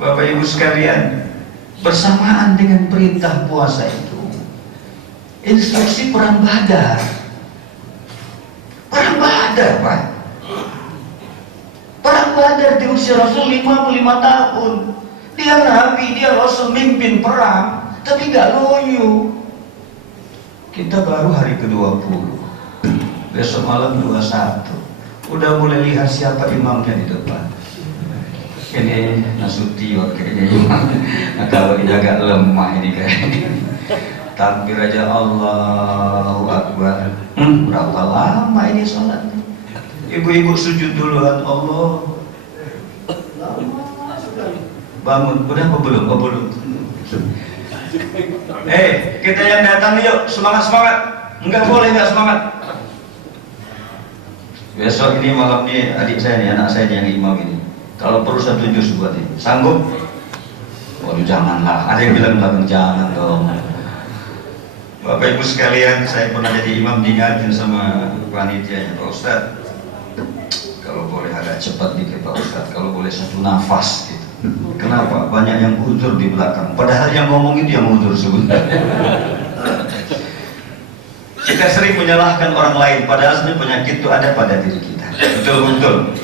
Bapak Ibu sekalian, bersamaan dengan perintah puasa itu, instruksi perang Badar. Perang Badar, Pak. Perang Badar diusir Rasul 55 tahun. Dia Nabi, dia Rasul, mimpin perang, tapi gak loyo. Kita baru hari ke-20, besok malam 21. Udah mulai lihat siapa imamnya di depan. Ini Nasution kayaknya imam. Kalau ini agak lemah ini kayaknya. Takbir aja Allahu Akbar. Berapa lama ini sholatnya? Ibu-ibu sujud duluan, Allah. Bangun, udah apa belum? Oh, belum. Kita yang datang yuk, semangat-semangat. Enggak boleh enggak semangat. Besok ini malam ini adik saya nih, anak saya yang imam ini. Kalau perlu 1 juz buat ini, sanggup? Waduh janganlah, ada yang bilang jangan dong. Bapak Ibu sekalian, saya pernah jadi imam, diingatin sama panitianya, Pak Ustadz, kalau boleh agak cepat dikit Pak Ustadz, kalau boleh 1 nafas gitu. Kenapa? Banyak yang uzur di belakang, padahal yang ngomong itu yang uzur sebenarnya. Kita sering menyalahkan orang lain, padahal sebenarnya penyakit itu ada pada diri kita. Betul-betul.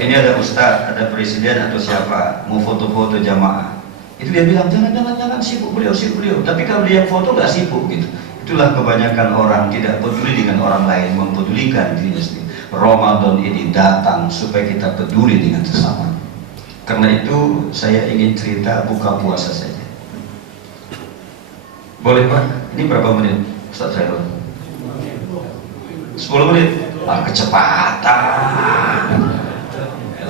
Ini ada ustadz, ada presiden atau siapa mau foto-foto jamaah, itu dia bilang jangan sibuk beliau. Tapi kalau dia foto nggak sibuk gitu. Itulah kebanyakan orang tidak peduli dengan orang lain, mempedulikan dirinya sendiri. Ramadan ini datang supaya kita peduli dengan sesama. Karena itu saya ingin cerita buka puasa saja. Boleh Pak? Ini berapa menit Ustaz Khairul? 10 menit? Kecepatan.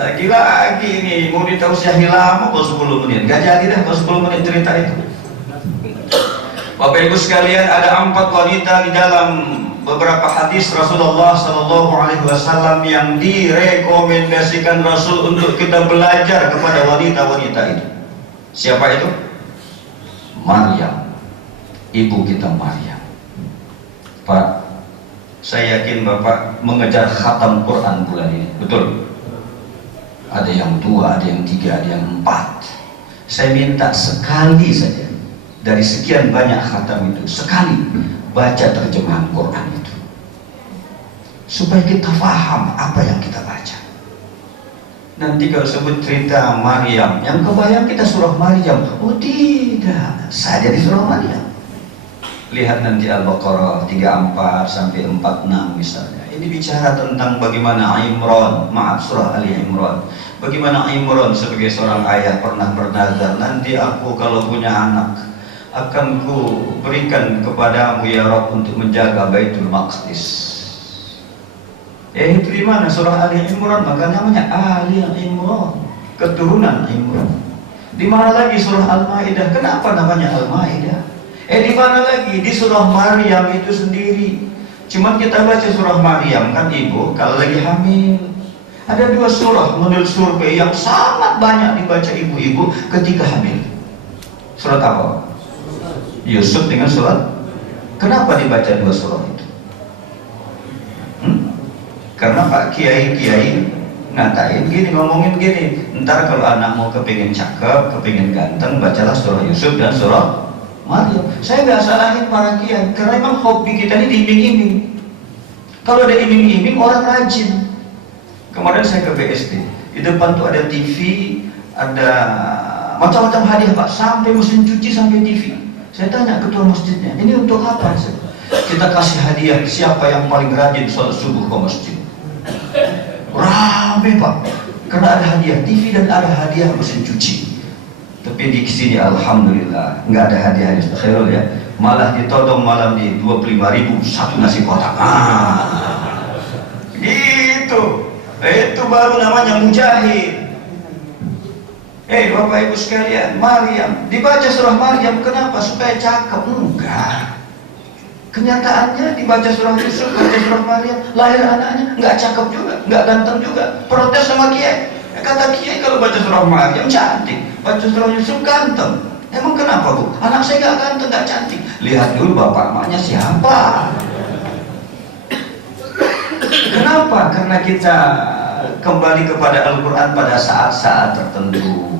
Lagi-lagi nih mau ditausiahi lama kok 10 menit. Gak jadi dah kalau 10 menit cerita itu. Bapak Ibu sekalian, ada 4 wanita di dalam beberapa hadis Rasulullah SAW yang direkomendasikan Rasul untuk kita belajar kepada wanita-wanita itu. Siapa itu? Maryam, ibu kita Maryam. Pak, saya yakin Bapak mengejar khatam Quran bulan ini, betul? Ada yang 2, ada yang 3, ada yang 4. Saya minta sekali saja dari sekian banyak khatam itu, sekali baca terjemahan Quran itu, supaya kita paham apa yang kita baca. Nanti kalau sebut cerita Maryam, yang kebayang kita surah Maryam. Oh tidak, saja di surah Maryam. Lihat nanti Al-Baqarah 34 sampai 46 misalnya. Ini bicara tentang bagaimana Imran, surah Ali Imran. Bagaimana Imran sebagai seorang ayah pernah bernazar, nanti aku kalau punya anak akan ku berikan kepadamu ya Rabb untuk menjaga Baitul Maqdis. Itu di mana? Surah Ali Imran, maka namanya Ali Imran, keturunan Imran. Di mana lagi surah Al-Maidah? Kenapa namanya Al-Maidah? Di mana lagi? Di surah Maryam itu sendiri. Cuman kita baca surah Maryam kan ibu kalau lagi hamil. Ada 2 surah menurut survei yang sangat banyak dibaca ibu-ibu ketika hamil. Surat apa? Yusuf dengan surat. Kenapa dibaca 2 surah itu? Karena Pak Kiai ngatain gini, ngomongin gini, ntar kalau anak mau kepingin cakep, kepingin ganteng, bacalah surah Yusuf dan surah Maryam. Saya nggak salahin para kiai, karena memang hobi kita ini diiming-iming. Kalau ada iming-iming, orang rajin. Kemarin saya ke BSD, di depan tuh ada TV, ada macam-macam hadiah Pak, sampai mesin cuci, sampai TV. Saya tanya ketua masjidnya, ini untuk apa? Kita kasih hadiah siapa yang paling rajin sholat subuh ke masjid. Rame Pak, karena ada hadiah TV dan ada hadiah mesin cuci. Tapi di sini alhamdulillah nggak ada hadiah Ustaz Khairul ya, malah ditodong malam di 25.000 1 nasi kotak. Gitu. Itu baru namanya mujahid. Bapak Ibu sekalian, Maryam dibaca surah Maryam, kenapa? Supaya cakep? Enggak. Kenyataannya dibaca surah Yusuf, baca surah Maryam, lahir anaknya nggak cakep juga, nggak ganteng juga. Protes sama kiai. Kata kiai kalau baca surah Maryam cantik, baca surah Yusuf ganteng. Emang kenapa Bu? Anak saya nggak ganteng, nggak cantik. Lihat dulu bapak emaknya siapa. Kenapa? Karena kita kembali kepada Al-Quran pada saat-saat tertentu.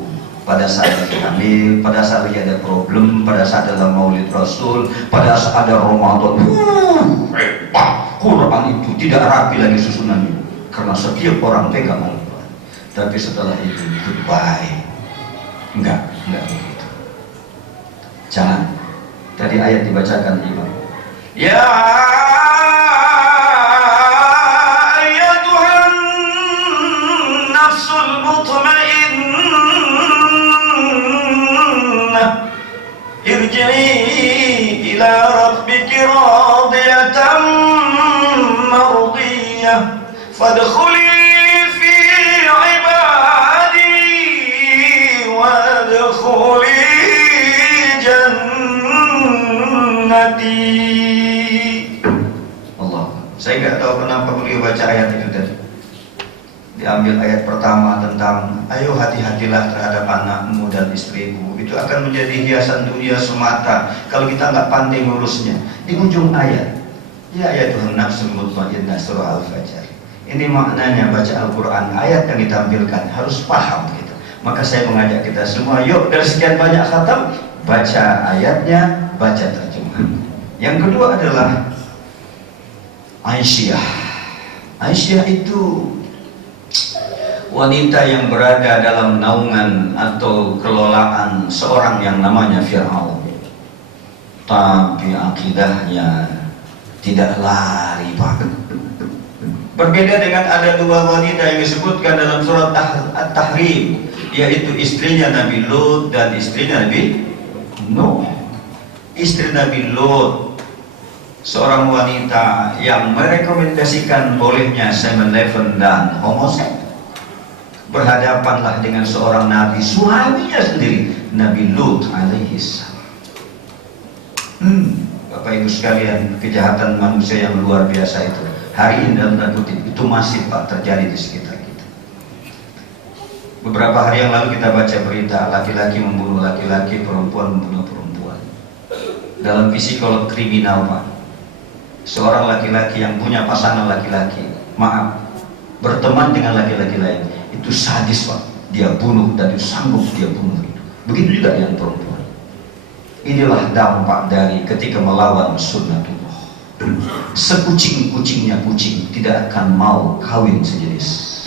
pada saat lagi hamil, pada saat lagi ada problem, pada saat dalam maulid Rasul, pada saat ada Ramadan. Hebat, Quran itu tidak rapi lagi susunannya, karena setiap orang pegang Al-Quran. Tapi setelah itu goodbye. Enggak begitu. Jangan. Tadi ayat dibacakan Imam. Ya ayyatuhan nafsul mutmainnah irji'i ila rabbiki radiyatan mardiyah fadkhuli fi ibadi wadkhuli jannati. Allah, saya nggak tahu kenapa beliau baca ayat itu tadi. Diambil ayat pertama tentang ayo hati-hatilah terhadap anakmu dan istrimu, itu akan menjadi hiasan dunia semata kalau kita nggak pandai ngurusnya. Di ujung ayat, ya ayyatuhan nafsul mutmainnah, surah Al-Fajr. Ini maknanya baca Al-Quran, ayat yang ditampilkan harus paham gitu. Maka saya mengajak kita semua, yuk dari sekian banyak khatam, baca ayatnya, baca terjemahan. Yang kedua adalah Aisyah. Aisyah itu wanita yang berada dalam naungan atau kelolaan seorang yang namanya Fir'aun, tapi akidahnya tidak lari Pak. Berbeda dengan ada dua wanita yang disebutkan dalam surat At-Tahrim, yaitu istrinya Nabi Lut dan istrinya Nabi Nuh. Istri Nabi Lut seorang wanita yang merekomendasikan bolehnya 7-Eleven dan homoseks. Berhadapanlah dengan seorang nabi, suaminya sendiri, Nabi Lut alaihissalam. Bapak Ibu sekalian, kejahatan manusia yang luar biasa itu hari ini dalam tanda kutip itu masih Pak terjadi di sekitar kita. Beberapa hari yang lalu kita baca berita laki-laki membunuh laki-laki, perempuan membunuh perempuan. Dalam psikolog kriminal Pak, seorang laki-laki yang punya pasangan laki-laki, berteman dengan laki-laki lain, itu sadis Pak, dia bunuh dan sanggup dia bunuh. Begitu juga yang perempuan. Inilah dampak dari ketika melawan sunnatullah. Sekucing-kucingnya kucing tidak akan mau kawin sejenis.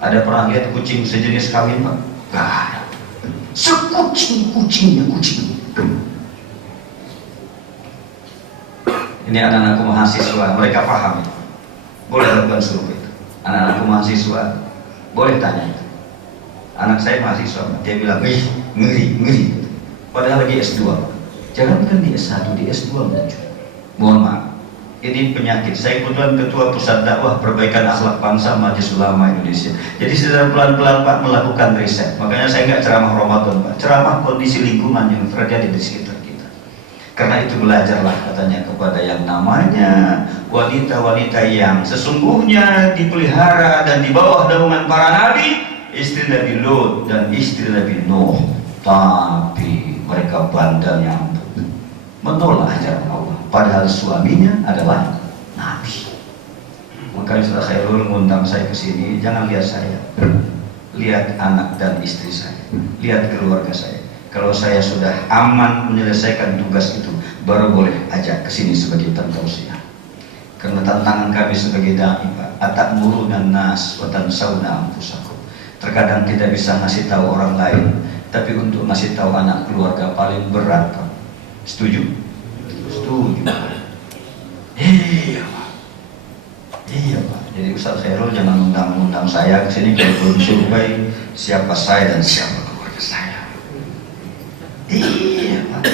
Ada pernah lihat kucing sejenis kawin Pak? Gak ada. Sekucing-kucingnya kucing. Ini anak-anakku mahasiswa, mereka paham itu. Boleh lakukan survei itu. Anak-anakku mahasiswa, boleh tanya itu. Anak saya mahasiswa, dia bilang, ngeri. Padahal lagi S2. Jangankan di S1, di S2 muncul. Mohon maaf, ini penyakit. Saya kebetulan ketua pusat dakwah perbaikan akhlak bangsa Majelis Ulama Indonesia. Jadi secara pelan-pelan Pak melakukan riset. Makanya saya nggak ceramah Ramadan Pak, ceramah kondisi lingkungan yang terjadi di sekitar kita. Karena itu belajarlah katanya kepada yang namanya wanita-wanita yang sesungguhnya dipelihara dan di bawah naungan para nabi, istri Nabi Lut dan istri Nabi Nuh. Tapi mereka bandel yang menolak ajaran Allah, padahal suaminya adalah nabi. Maka Ustaz Khairul mengundang saya ke sini, jangan lihat saya, lihat anak dan istri saya, lihat keluarga saya. Kalau saya sudah aman menyelesaikan tugas itu, baru boleh ajak ke sini sebagai tausiah. Karena tantangan kami sebagai dai Pak, atamuruna nas wa tansawna anfusakum. Terkadang kita bisa ngasih tahu orang lain, tapi untuk ngasih tahu anak keluarga paling berat Pak. Setuju? Setuju. Iya Pak. Iya Pak. Jadi Ustaz Khairul jangan undang saya ke sini kalau belum survei siapa saya dan siapa keluarga saya. Iya Pak.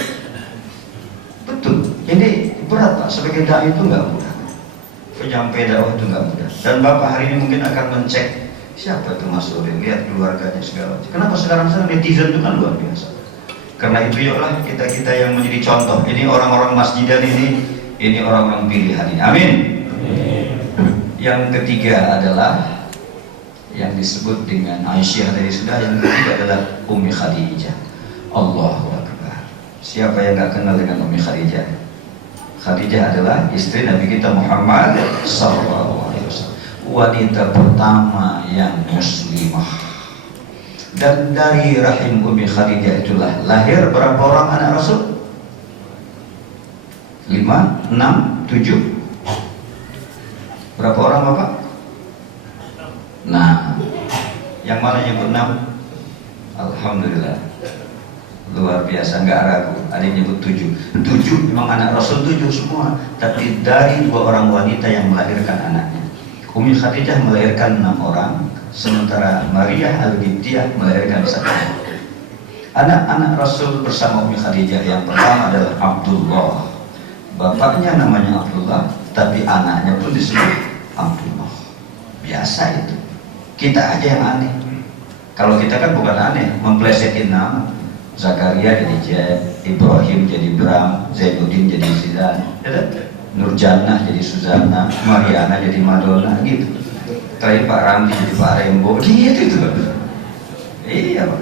Betul. Ini berat Pak. Sebagai dai itu nggak mudah. Penyampai dakwah itu nggak mudah. Dan Bapak hari ini mungkin akan mencek siapa itu Mas Ulin, lihat keluarganya segala macam. Kenapa sekarang netizen itu kan luar biasa. Karena itu yuklah kita yang menjadi contoh. Ini orang-orang masjidan ini orang-orang pilihan ini. Amin. Yang ketiga adalah yang disebut dengan Aisyah tadi sudah. Yang ketiga adalah Ummi Khadijah. Allahu Akbar. Siapa yang gak kenal dengan Ummi Khadijah? Khadijah adalah istri Nabi kita Muhammad SAW, wanita pertama yang muslimah. Dan dari rahim Ummi Khadijah itulah lahir berapa orang anak Rasul? 5, 6, 7. Berapa orang Bapak? Nah, yang mana nyebut 6? Alhamdulillah, luar biasa, nggak ragu. Ada yang nyebut 7. 7 memang anak Rasul 7 semua, tapi dari 2 orang wanita yang melahirkan anaknya. Ummi Khadijah melahirkan 6 orang, sementara Maria Al-Qibtiyah melahirkan 1. Anak-anak Rasul bersama Ummi Khadijah yang pertama adalah Abdullah. Bapaknya namanya Abdullah, tapi anaknya pun disebut Abdullah. Biasa itu. Kita aja yang aneh. Kalau kita kan bukan aneh, memplesetin nama. Zakaria jadi Zaid, Ibrahim jadi Bram, Zainuddin jadi Zidan, Nurjannah jadi Suzana, Mariana jadi Madonna, gitu. Kayak Pak Ramli jadi Pak Rembo, gitu itu. Iya Pak.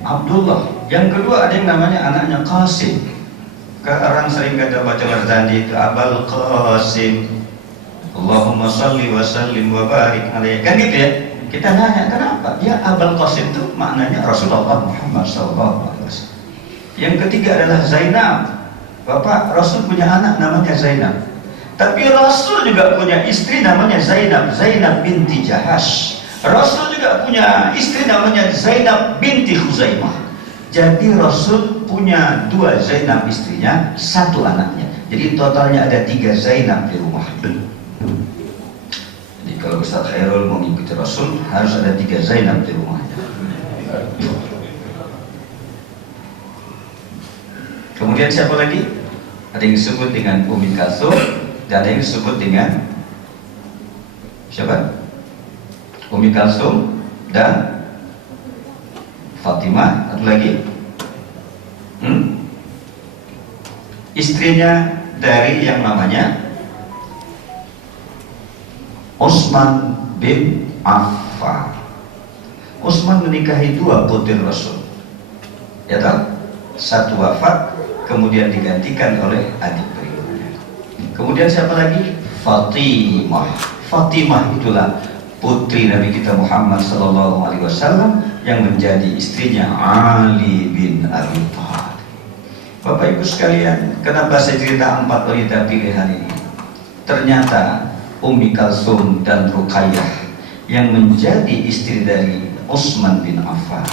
Abdullah. Yang kedua ada yang namanya anaknya Qasim. Orang sering kata baca Barzanji itu Abul Qasim, Allahumma salli wa sallim wa barik alaihi. Kan gitu ya. Kita nanya kenapa? Ya Abul Qasim itu maknanya Rasulullah Muhammad SAW. Yang ketiga adalah Zainab. Bapak Rasul punya anak namanya Zainab. Tapi Rasul juga punya istri namanya Zainab, Zainab binti Jahash. Rasul juga punya istri namanya Zainab binti Khuzaimah. Jadi Rasul punya 2 Zainab istrinya, 1 anaknya. Jadi totalnya ada 3 Zainab di rumah. Jadi kalau Ustaz Khairul mau mengikuti Rasul harus ada 3 Zainab di rumahnya. Kemudian siapa lagi? Ada yang disebut dengan Ummi Kalsum dan ada yang disebut dengan siapa? Ummi Kalsum dan Fatimah. Atau lagi istrinya dari yang namanya Utsman bin Affan. Utsman menikahi 2 putri Rasul, ya tahu? 1 wafat, kemudian digantikan oleh adik berikutnya. Kemudian siapa lagi? Fatimah. Fatimah itulah putri Nabi kita Muhammad SAW yang menjadi istrinya Ali bin Abi Thalib. Bapak Ibu sekalian, kenapa saya cerita 4 wanita pilihan ini? Ternyata Ummi Kalsum dan Ruqayyah yang menjadi istri dari Utsman bin Affan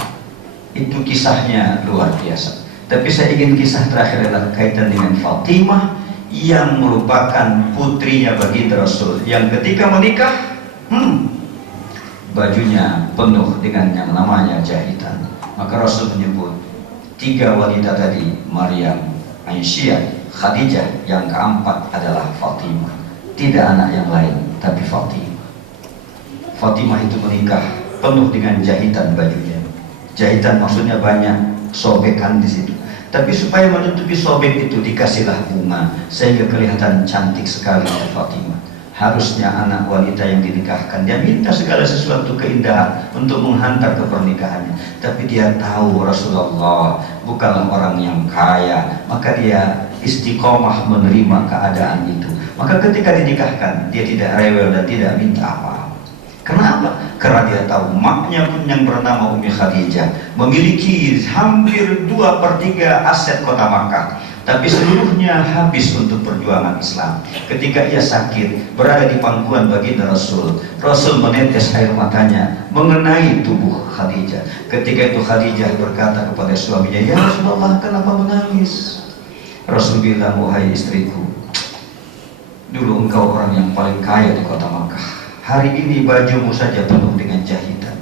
itu kisahnya luar biasa. Tapi saya ingin kisah terakhir adalah kaitan dengan Fatimah yang merupakan putrinya baginda Rasul yang ketika menikah bajunya penuh dengan yang namanya jahitan. Maka Rasul menyebut 3 wanita tadi, Maryam, Aisyah, Khadijah, yang keempat adalah Fatimah. Tidak anak yang lain, tapi Fatimah. Fatimah itu menikah penuh dengan jahitan bajunya. Jahitan maksudnya banyak sobekan di situ. Tapi supaya menutupi sobek itu dikasihlah bunga sehingga kelihatan cantik sekali Fatimah. Harusnya anak wanita yang dinikahkan dia minta segala sesuatu keindahan untuk menghantar ke pernikahannya, tapi dia tahu Rasulullah bukanlah orang yang kaya, maka dia istiqomah menerima keadaan itu. Maka ketika dinikahkan dia tidak rewel dan tidak minta apa-apa. Kenapa? Karena dia tahu maknya pun yang bernama Ummi Khadijah memiliki hampir 2/3 aset kota Makkah, tapi seluruhnya habis untuk perjuangan Islam. Ketika ia sakit, berada di pangkuan baginda Rasul, Rasul menetes air matanya mengenai tubuh Khadijah. Ketika itu Khadijah berkata kepada suaminya, "Ya Rasulullah, kenapa menangis?" Rasul bilang, "Wahai istriku, dulu engkau orang yang paling kaya di kota Makkah. Hari ini bajumu saja penuh dengan jahitan.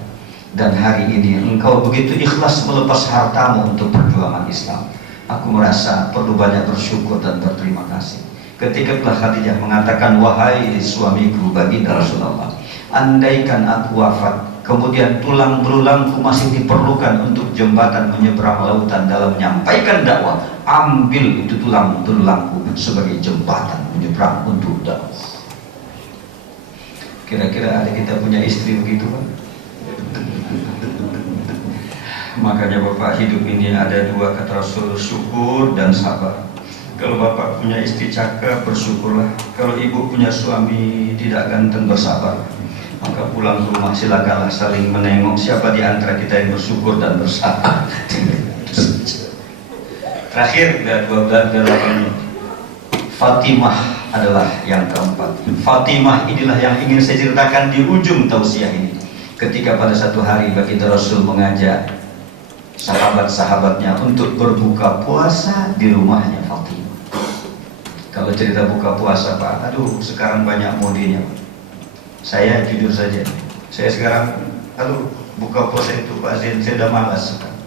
Dan hari ini engkau begitu ikhlas melepas hartamu untuk perjuangan Islam. Aku merasa perlu banyak bersyukur dan berterima kasih." Ketika telah Khadijah mengatakan, "Wahai suamiku baginda Rasulullah, andaikan aku wafat, kemudian tulang belulangku masih diperlukan untuk jembatan menyeberang lautan dalam menyampaikan dakwah, ambil itu tulang belulangku sebagai jembatan menyeberang untuk dakwah." Kira-kira ada kita punya istri begitu kan? Makanya Bapak, hidup ini ada 2 kata Rasul, syukur dan sabar. Kalau Bapak punya istri cakep, bersyukurlah. Kalau Ibu punya suami tidak ganteng, bersabar. maka pulang ke rumah silakanlah saling menengok siapa di antara kita yang bersyukur dan bersabar. Terakhir Fatimah adalah yang keempat. Fatimah inilah yang ingin saya ceritakan di ujung tausiah ini. Ketika pada satu hari baginda Rasul mengajak sahabat-sahabatnya untuk berbuka puasa di rumahnya Fatimah. Kalau cerita buka puasa Pak, aduh sekarang banyak modenya. Saya jujur saja, saya sekarang buka puasa itu Pak Zain, saya udah malas sekarang.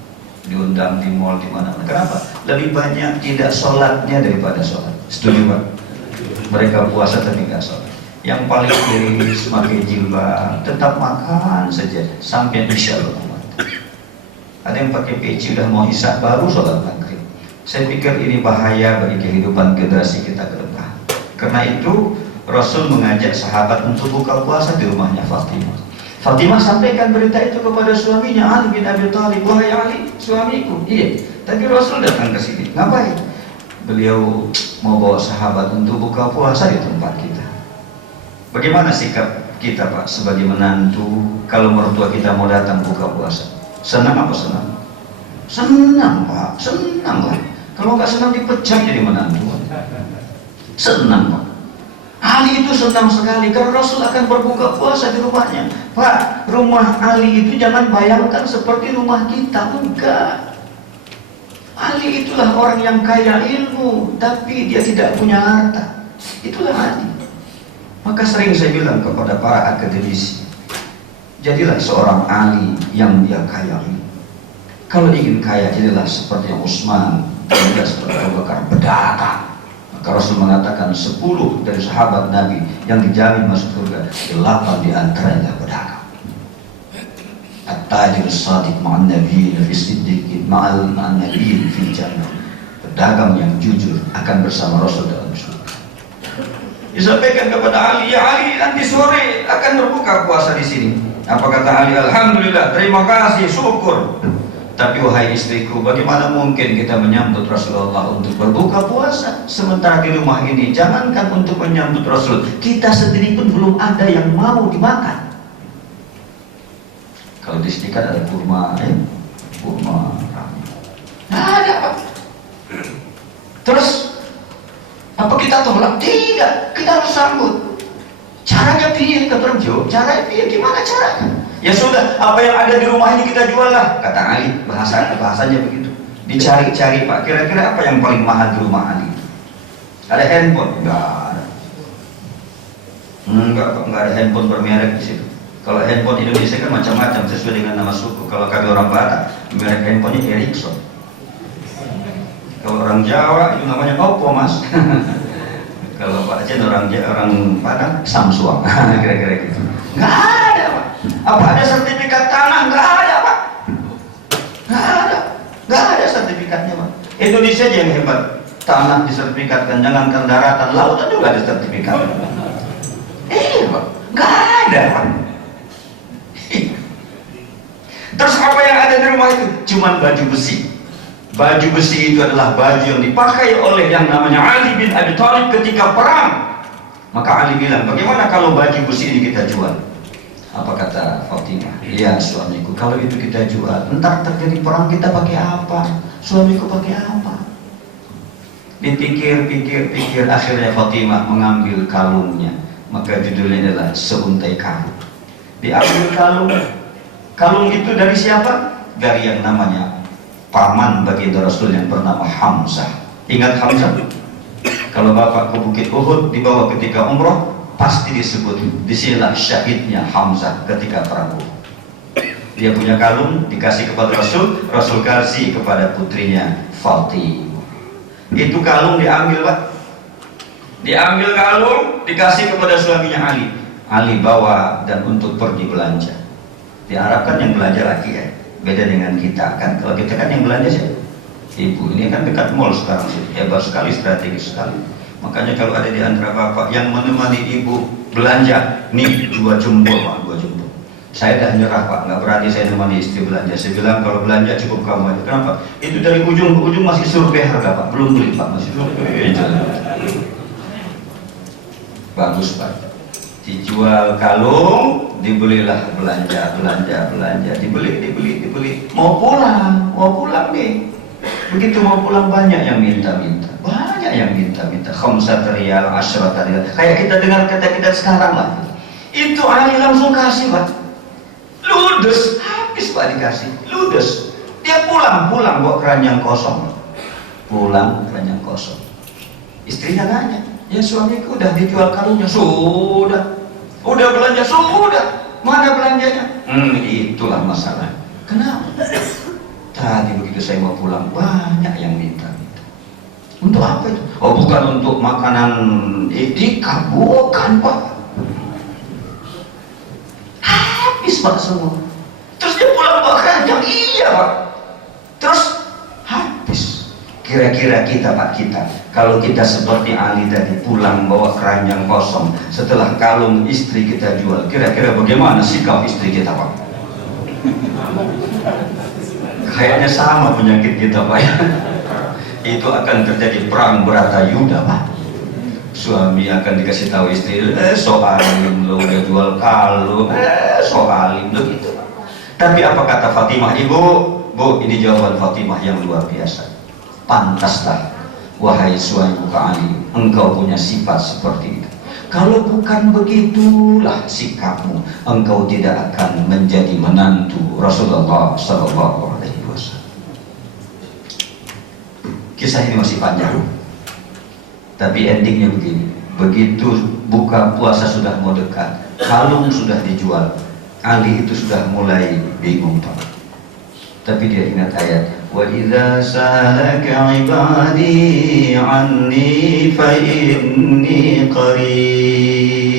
Diundang di mall di mana-mana. Kenapa? Lebih banyak tidak sholatnya daripada sholat. Setuju Pak? Mereka puasa tapi nggak sholat. Yang paling kiri pakai jilbab, tetap makan saja sampai isya berkumat. Ada yang pakai peci udah mau isya baru sholat maghrib. Saya pikir ini bahaya bagi kehidupan generasi kita ke depan. Karena itu Rasul mengajak sahabat untuk buka puasa di rumahnya Fatimah. Fatimah sampaikan berita itu kepada suaminya Ali bin Abi Thalib. Wahai Ali, suamiku. Iya, tadi Rasul datang ke sini. Ngapain? Beliau mau bawa sahabat untuk buka puasa di tempat kita. Bagaimana sikap kita Pak sebagai menantu kalau mertua kita mau datang buka puasa? Senang apa senang? Senang Pak, senang Pak. Kalau nggak senang dipecat jadi menantu. Senang Pak. Ali itu senang sekali karena Rasul akan berbuka puasa di rumahnya. Pak, rumah Ali itu jangan bayangkan seperti rumah kita, enggak. Ali itulah orang yang kaya ilmu, tapi dia tidak punya harta. Itulah Ali. Maka sering saya bilang kepada para akademisi, jadilah seorang Ali yang dia kaya ilmu. Kalau ingin kaya, jadilah seperti Utsman, jadilah seperti Abu Bakar, pedagang. Maka Rasul mengatakan 10 dari sahabat Nabi yang dijamin masuk surga, 8 di antaranya pedagang. At-tajir as-sadiq ma'an nabiyyin fi siddiqin ma'al nabiyyin fi jannah. Pedagang yang jujur akan bersama Rasul dalam surga. Disampaikan kepada Ali, ya Ali nanti sore akan berbuka puasa di sini. Apa kata Ali? Alhamdulillah, terima kasih, syukur. Tapi wahai istriku, bagaimana mungkin kita menyambut Rasulullah untuk berbuka puasa sementara di rumah ini, jangankan untuk menyambut Rasul, kita sendiri pun belum ada yang mau dimakan. Kalau disediakan ada kurma, kurma, nggak ada Pak. Terus apa kita tolak? Tidak, kita harus sambut. Caranya piye kata Jo? Caranya piye? Gimana caranya? Ya sudah, apa yang ada di rumah ini kita jual lah, kata Ali. Bahasanya begitu. Dicari-cari Pak, kira-kira apa yang paling mahal di rumah Ali? Ada handphone? Enggak ada. Enggak Pak, enggak ada handphone bermerek di situ. Kalau handphone Indonesia kan macam-macam sesuai dengan nama suku. Kalau kami orang Batak, merek handphonenya Ericsson. Kalau orang Jawa itu namanya Oppo Mas. Kalau Pak Aceh orang Padang Samsung. Kira-kira gitu. Enggak ada Pak. Apa ada sertifikat tanah? Enggak ada Pak. Enggak ada sertifikatnya Pak. Indonesia aja yang hebat. Tanah disertifikatkan, jangankan daratan, lautan juga ada sertifikat. Pak, enggak ada Pak. Terus apa yang ada di rumah itu? Cuman baju besi. Baju besi itu adalah baju yang dipakai oleh yang namanya Ali bin Abi Thalib ketika perang. Maka Ali bilang, bagaimana kalau baju besi ini kita jual? Apa kata Fatimah? Ya suamiku, kalau itu kita jual, entar terjadi perang kita pakai apa? Suamiku pakai apa? Dipikir-pikir, akhirnya Fatimah mengambil kalungnya. Maka judulnya adalah Seuntai Kalung. Diambil kalung. Kalung itu dari siapa? Dari yang namanya paman baginda Rasul yang bernama Hamzah. Ingat Hamzah? Kalau Bapak ke Bukit Uhud dibawa ketika umroh, pasti disebut disinilah syahidnya Hamzah ketika perang Uhud. Dia punya kalung dikasih kepada Rasul, Rasul kasih kepada putrinya Fatimah. Itu kalung diambil Pak. Diambil kalung dikasih kepada suaminya Ali. Ali bawa dan untuk pergi belanja. Diharapkan yang belanja laki ya. Beda dengan kita kan, kalau kita kan yang belanja siapa? Ibu. Ini kan dekat mall sekarang sih, hebat sekali, strategis sekali. Makanya kalau ada di antara bapak yang menemani ibu belanja, nih 2 jempol Pak, 2 jempol. Saya dah nyerah Pak, nggak berani saya menemani istri belanja. Saya bilang kalau belanja cukup kamu aja. Kenapa? Itu dari ujung ke ujung masih survei harga Pak, belum beli Pak, masih survei. Bagus Pak. dijual kalung, dibelilah belanja, dibeli. Mau pulang nih. Begitu mau pulang banyak yang minta. Khamsat riyal, asyrat riyal. Kayak kita dengar kata kita sekarang lah. Itu Ali langsung kasih, Pak. Ludes, habis Pak dikasih. Ludes. Dia pulang bawa keranjang kosong. Istrinya nanya, ya suamiku udah dijual kalungnya, sudah belanja, mana belanjanya? Itulah masalah. Kenapa? Tadi begitu saya mau pulang banyak yang minta. Untuk apa itu? Oh, bukan untuk makanan etika, bukan Pak. Habis Pak semua. Terus dia pulang bawa keranjang, iya Pak. Terus habis. Kira-kira kita kalau kita seperti Ali tadi pulang bawa keranjang kosong setelah kalung istri kita jual, kira-kira bagaimana sikap istri kita Pak? Kayaknya sama penyakit kita Pak ya. Itu akan terjadi perang Bratayuda Pak. Suami akan dikasih tahu istri, soalim lo udah jual kalung, soalim lo gitu Pak. Tapi apa kata Fatimah? Bu, ini jawaban Fatimah yang luar biasa. Pantaslah wahai suamiku Ali, engkau punya sifat seperti itu. Kalau bukan begitulah sikapmu, engkau tidak akan menjadi menantu Rasulullah Sallallahu Alaihi Wasallam. Kisah ini masih panjang, tapi endingnya begini. Begitu buka puasa sudah mau dekat, kalung sudah dijual, Ali itu sudah mulai bingung Pak. Tapi dia ingat ayat, wa idza sa'alaka 'ibadi 'anni fa inni qarib.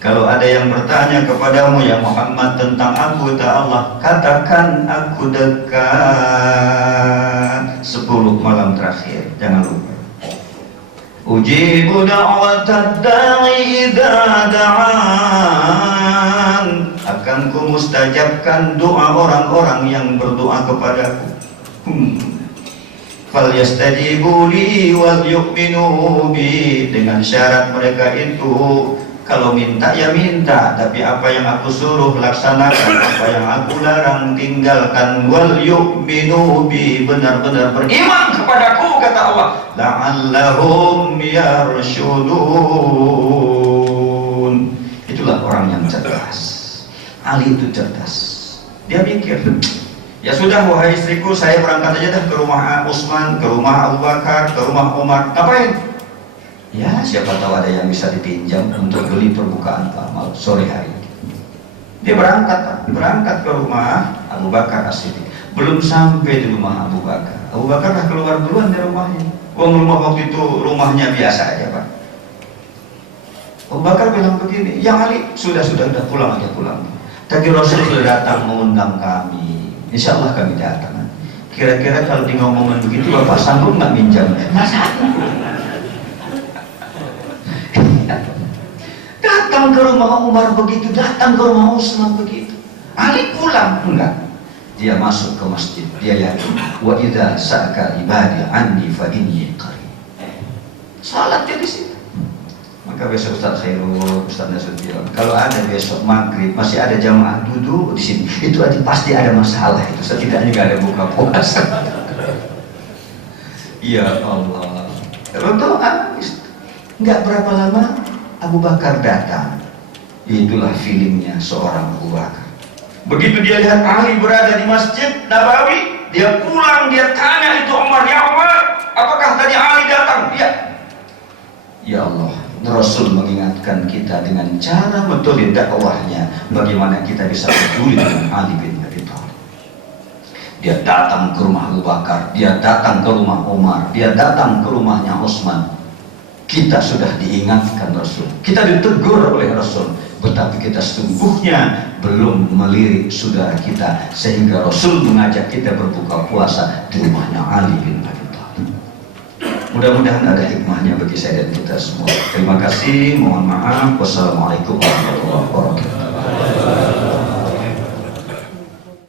Kalau ada yang bertanya kepadamu ya Muhammad tentang aku, kata Allah, katakan aku dekat 10 malam terakhir. Jangan lupa. Ujibu da'watad da'i idza da'an. Akan ku mustajabkan doa orang-orang yang berdoa kepadaku. Falyastajibu li wal yu'minu bi. Dengan syarat mereka itu kalau minta ya minta, tapi apa yang aku suruh laksanakan, apa yang aku larang tinggalkan. Wal yu'minu bi, benar-benar beriman kepadaku, kata Allah. La'allahum yarshudun. Itulah orang yang cerdas. Ali itu cerdas. Dia mikir, ya sudah wahai istriku, saya berangkat aja dah ke rumah Utsman, ke rumah Abu Bakar, ke rumah Umar. Ngapain? Ya siapa tahu ada yang bisa dipinjam untuk beli perbukaan amal sore hari. Dia berangkat ke rumah Abu Bakar As-Siddiq. Belum sampai di rumah Abu Bakar, Abu Bakar dah keluar duluan dari rumahnya. Rumah waktu itu rumahnya biasa aja Pak. Abu Bakar bilang begini, ya Ali, sudah pulang aja. Tadi Rasul sudah datang mengundang kami, insya Allah kami datang. Kira-kira kalau di ngomongan begitu Bapak sanggup nggak minjam? Masa? Datang ke rumah Umar begitu, datang ke rumah Utsman begitu. Ali pulang enggak? Dia masuk ke masjid, dia yakin wa idza sa'aka ibadi anni fa inni qarib. Salat dia di situ. Maka besok Ustaz Khairul, Ustaz Nasution, kalau ada besok maghrib masih ada jamaah duduk di sini, itu aja pasti ada masalah itu. Setidaknya nggak ada buka puasa. Ya Allah. Berdoa. Nggak berapa lama Abu Bakar datang. Itulah feelingnya seorang Abu Bakar. Begitu dia lihat Ali berada di Masjid Nabawi, dia pulang, dia tanya itu Umar, ya Umar, apakah tadi Ali datang? Iya. Ya Allah, Rasul mengingatkan kita dengan cara metode dakwahnya, bagaimana kita bisa peduli dengan Ali bin Abi Thalib. Dia datang ke rumah Abu Bakar, dia datang ke rumah Umar, dia datang ke rumahnya Utsman. Kita sudah diingatkan Rasul, kita ditegur oleh Rasul, tetapi kita sungguhnya belum melirik saudara kita, sehingga Rasul mengajak kita berbuka puasa di rumahnya Ali bin Abi Thalib. Mudah-mudahan ada hikmahnya bagi saya dan kita semua. Terima kasih, mohon maaf. Wassalamualaikum warahmatullahi wabarakatuh.